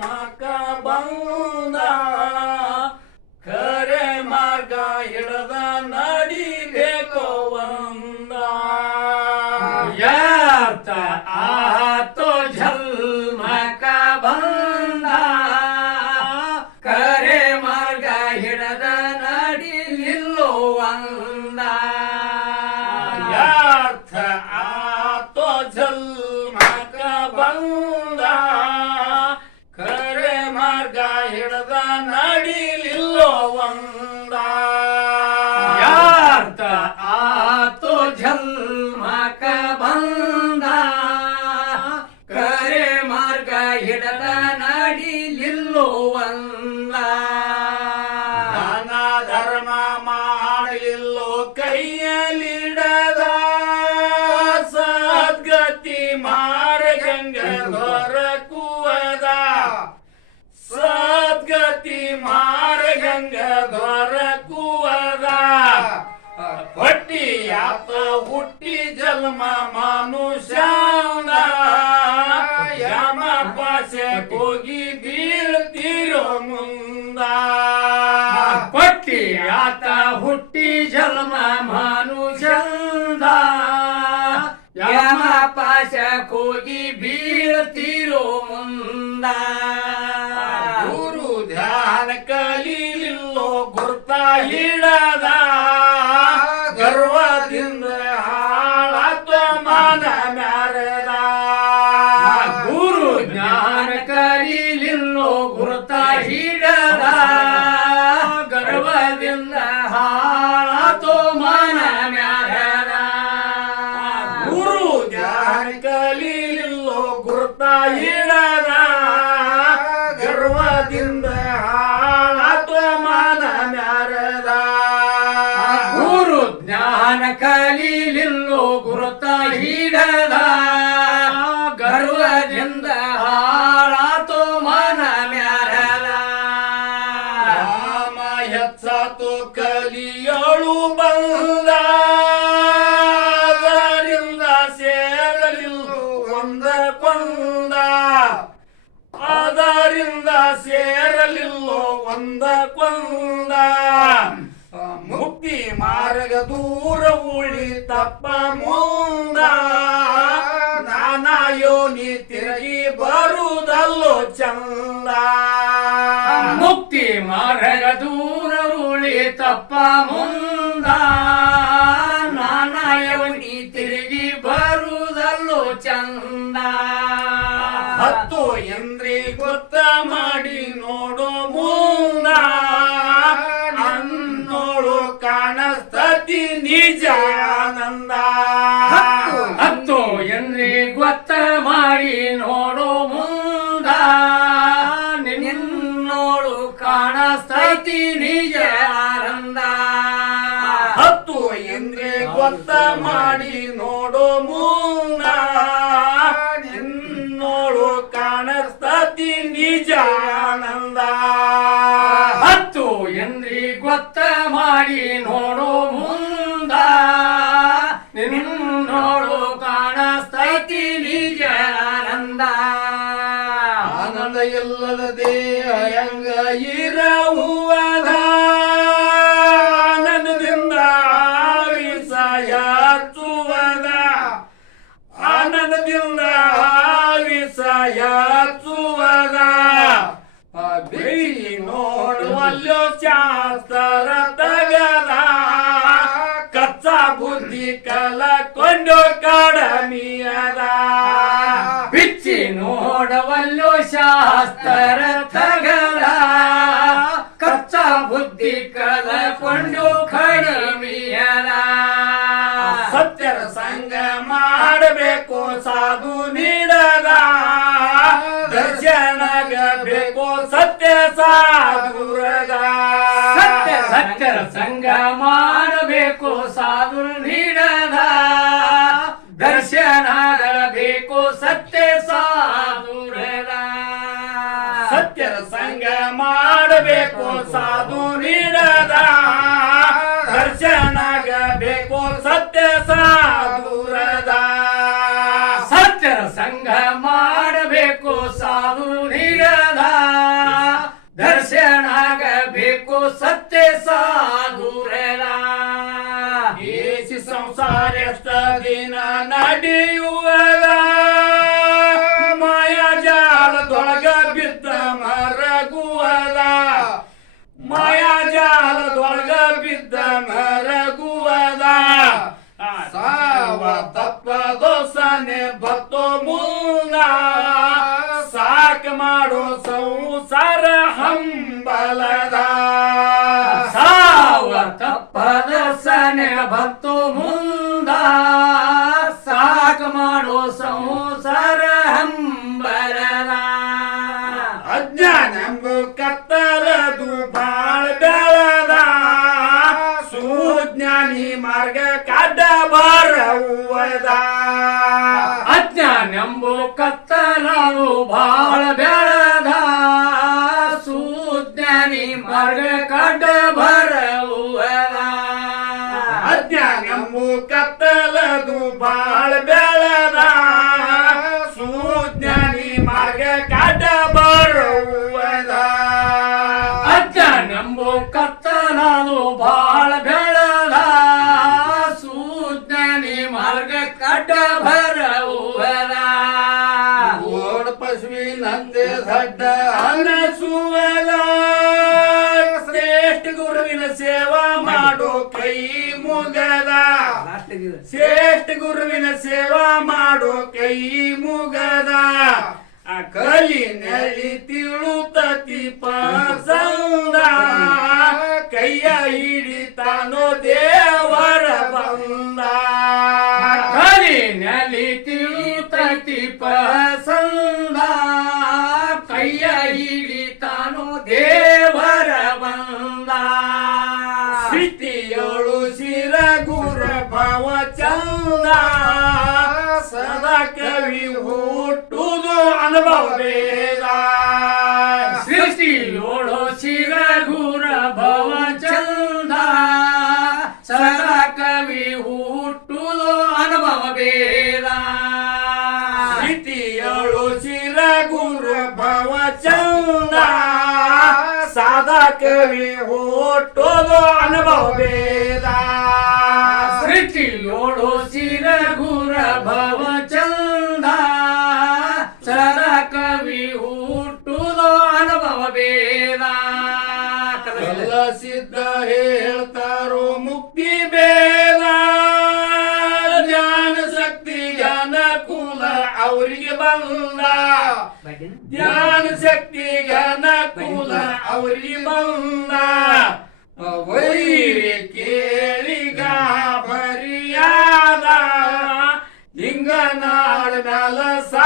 ಮಾಕ ಬಂದ ಖರೆ ಮಾರ್ಗ ಹಿಡದ ನಡಿಬೇಕು ಒಂದ ಯಾತ ಆತೋ ಜನ್ಮಕ ಬಂದ ಖರೆ ಮಾರ್ಗ ಹಿಡದ ನಡಿಲಿಲ್ಲೋ ಒಂದ ಯಾರ್ಥ ಆತೋ ಜನ್ಮಕ ಬಂದ ಖರೆ ಮಾರ್ಗ ಹಿಡದ ನಡಿಲಿಲ್ಲೋ ಒಂದ ಯಾರ್ಥ ಆತೋ ಜನ್ಮಕ ಬಂದ ಖರೆ ಮಾರ್ಗ ಹಿಡದ ನಡಿಲಿಲ್ಲೋ ಒಂದ ದಾನ ಧರ್ಮ ಮಾಡಲಿಲ್ಲೋ ಕೈಯಲ್ಲಿಡದ ಸದ್ಗತಿ ಮಾರ್ಗಂಗ ದೊರಕುವದ ಸದ್ಗತಿ ಮಾರ್ಗಂಗ ದೊರಕುವದ ಹೊಟ್ಟಿಯಾತ ಹುಟ್ಟಿ ಜನ್ಮ ಮನುಷ್ಯನ ಯಮ ಪಾಸೆ ಹೋಗಿ ಬೀಳ್ತಿರೋ ಮುಂದ ಕೊಟ್ಟಿಯಾತ ಹುಟ್ಟಿ ಜನ್ಮ ಮನುಷ್ಯಂದ ಯಮ ಪಾಶ ಹೋಗಿ ಬೀಳ್ತಿರೋ ಮುಂದ ಗುರು ಧ್ಯಾನ ಕಲೀಲಿಲ್ಲೋ ಗುರ್ತ ಹಿಡದ ಗರ್ವದಿಂದ ಹಾಳಾತ ಮಾನ ಮ್ಯಾರದ ಗುರು ಜ್ಞಾನ ಕಲೀಲಿಲ್ಲೋ ಗುರುತ ಹಿಡದ ಗರ್ವದಿಂದ ಹಾಳಾತೋ ಮನ ಮ್ಯಾರದ ಗುರು ಧ್ಯಾನ ಕಲೀಲಿಲ್ಲೋ ಗುರ್ತ ಹಿಡದ ಗರ್ವದಿಂದ ಹಾಳಾತ ಮಾನ ಮ್ಯಾರದ ಗುರು ಜ್ಞಾನ ಕಲೀಲಿಲ್ಲೋ ಗುರುತ ಹಿಡದ ಗರ್ವದಿಂದ ಹಾಳಾತೋ ಮನ ಮ್ಯಾರದ ರಾಮ ಹೆಚ್ಚಾತು ಕಲಿಯೋಳು ಬಂದ ಅದರಿಂದ ಸೇರಲಿಲ್ಲ ಒಂದ ಕೊಂದ ಅದರಿಂದ ಸೇರಲಿಲ್ಲೋ ಒಂದ ಕೊಂದ ಮುಕ್ತಿ ಮಾರ್ಗ ದೂರ ಉಳಿ ತಪ್ಪ ಮುಂದ ನಾನಾ ಯೋನಿ ತಿರುಗಿ ಬರುವುದಲ್ಲೋ ಚಂದ ಮುಕ್ತಿ ಮಾರ್ಗ ದೂರ ಉಳಿ ತಪ್ಪ ಮುಂದ ನಾನಾಯವನಿ ತಿರುಗಿ ಬರುವುದಲ್ಲೋ ಚಂದ ಹತ್ತು ಎಂದ್ರಿ ಗೊತ್ತ ಮಾಡಿ ನೋಡೋ ಮುಂದ ಅನ್ನೋಳು ಕಾಣಸ್ತತಿ ನಿಜ ಆನಂದ ಹತ್ತು ಎನ್ರಿ ಗೊತ್ತ ಮಾಡಿ ನೋಡೋ ಮುಂದ ನಿನ್ನೋಳು ಕಾಣಸ್ತೈತಿ ನಿಜ ಆನಂದ ಹತ್ತು ಎಂದ್ರೆ ಗೊತ್ತ ಮಾಡಿ ನೋಡೋ ಮುಂದ ನಿನ್ನೋಳು ಕಾಣಸ್ತತಿ ನಿಜ ಆನಂದ ಹತ್ತು ಎನ್ರಿ ಗೊತ್ತ ಮಾಡಿ ನೋಡೋ ಮುಂದ ನಿನ್ನೋಳು ಕಾಣಸ್ತೈತಿ ನಿಜ ಆನಂದ ಆನಂದ ಇಲ್ಲದ ದೇಹ ಹೆಂಗ ಇರಹುವದ ಆನಂದದಿಂದ ಆವಿಸಾಯ ಹಚ್ಚುವದ ಆನಂದದಿಂದ ಆವಿಸಾಯ ಹಚ್ಚುವದ ಬೆಳಿ ನೋಡುವಲ್ಲೋ ಶಾಸ್ತ್ರ ತಗದ ಕಚ್ಚಾ ಬುದ್ಧಿ ಕಲಕೊಂಡು ಕಡಮಿಯದ ಬಿಚ್ಚಿ ನೋಡವಲ್ಲೋ ಶಾಸ್ತ್ರ ತಗಲ ಕಚ್ಚಾ ಬುದ್ಧಿ ಕಲಕೊಂಡು ಕಡಿಮೆಯದ ಸತ್ಯರ ಸಂಗ ಮಾಡಬೇಕು ಸಾಧು ನೀಡದ ದರ್ಶನಗ ಬೇಕು ಸತ್ಯ ಸಾಧುರದ ಸತ್ಯರ ಸಂಗ ಮಾಡಬೇಕು ಸಾಧು ನೀಡದ ದರ್ಶನಬೇಕು ಸತ್ಯ ಸಾಧುರದ ಸತ್ಯರ ಸಂಗ ಮಾಡಬೇಕು ಸಾಧು ನೀಡದ ದರ್ಶನಗ ಬೇಕು ಸತ್ಯ ಸಾಧುರದ ಸತ್ಯರ ಸಂಘ ಮಾಡಬೇಕು ಸಾಧು ನೀಡ ದೂರದ ಏಸಿ ಸಂಸಾರ ಎಷ್ಟ ದಿನ ನಡೆಯುವದ ಮಾಯಾಜಾಲದೊಳಗ ಬಿದ್ದ ಮರಗುವದ ಮಾಯಾಜಾಲದೊಳಗ ಬಿದ್ದ ಮರಗುವದ ಸಾವ ತಪ್ಪದೋ ಸನೆ ಬತ್ತೋ ಮುಂದ ಸಾಕ ಮಾಡೋ ಸಂಸಾರ ಹಂಬಲದ ಸಾವ ತಪ್ಪದ ಸನೆ ಭಕ್ತು ಮುಂದ ಸಾಕ ಮಾಡೋ ಸಂಸಾರ ಹಂಬರದ ಅಜ್ಞಾನಂಬು ಕತ್ತಲದು ಬಾಳ ಬೆಳದ ಸುಜ್ಞಾನಿ ಮಾರ್ಗ ಕಾಡ ಬರವುವದ ಅಜ್ಞಾನೆಂಬು ಕತ್ತಲದು ಬಾಳ ಬೆಳದ ಸುಜ್ಞಾನಿ ಮಾರ್ಗ ಕಡ್ಡ ಬರವುವದ ಅಜ್ಞಾನಂಬು ಕತ್ತಲದು ಬಾಳ ಬೆಳದ ಸುಜ್ಞಾನಿ ಮಾರ್ಗ ಕಾಡ ಬರುವದ ಅಜ್ಞಾನೆಂಬು ಕತ್ತಲದು ಬಾಳ ಬೆಳದ ಸುಜ್ಞಾನಿ ಮಾರ್ಗ ಕಡ್ಡ ಬರವುವದ ಓಡ್ ಪಶುವಿ ನಂದೆ ದಡ್ಡ ಅನಸುವದ ಶ್ರೇಷ್ಠ ಗುರುವಿನ ಸೇವಾ ಮಾಡೋ ಕೈ ಮುಗದ ಶ್ರೇಷ್ಠ ಗುರುವಿನ ಸೇವಾ ಮಾಡೋ ಕೈ ಮುಗದ ಕಲಿ ನೆಲಿ ತಿಳುತತಿ ಪಸಂದ ಕೈಯ ಹಿಡಿತಾನೋ ದೇವರ ಬಂದ ಕಲಿನಲ್ಲಿ ತಿಳುತತಿ ಪಸಂದ ಕೈಯ ಹಿಡಿತಾನು ದೇವರ ಬಂದ ಸ್ಥಿತಿಯೊಳು ಶಿರ ಗುರ ಭವ ಚಂದ ಸದಾ ಕವಿ ಹುಟ್ಟುದು ಅನುಭವ ವೇದ ಸೃಷ್ಟಿಯೋಳು ಶಿರ ಗುರ ಭವ ಚಂದ ಸದಾ ಕವಿ ಹುಟ್ಟುದು ಅನುಭವ ವೇದ ಸ್ಥಿತಿಯೊಳು ಶಿರ ಗುರು ಭವ ಚಂದ ಸಾದಾ ಕವಿ ಹುಟ್ಟುದು ಅನುಭವ ವೇದ ಸೃಷ್ಟಿಯೋಳು ಶಿರ ಗುರ ಭವ ಚಂದ ಸದಾ ಕವಿ ಹುಟ್ಟುದು ಅನುಭವ ವೇದ ಎಲ್ಲ ಸಿದ್ಧ ಹೇಳ್ತಾರೋ ಮುಕ್ತಿ ಬೇದ ಜ್ಞಾನ ಶಕ್ತಿ ಜ್ಞಾನ ಕುಲ ಅವರಿಗೆ ಬಂದ ಜ್ಞಾನ ಶಕ್ತಿ ಜ್ಞಾನ ಕುಲ ಅವರಿಗೆ ಬಂದ ವೈರಿ ಕೇಳಿ ಗಾಬರಿಯಾದ ಹಿಂಗನಾಳ ಮ್ಯಾಲ ಸಾ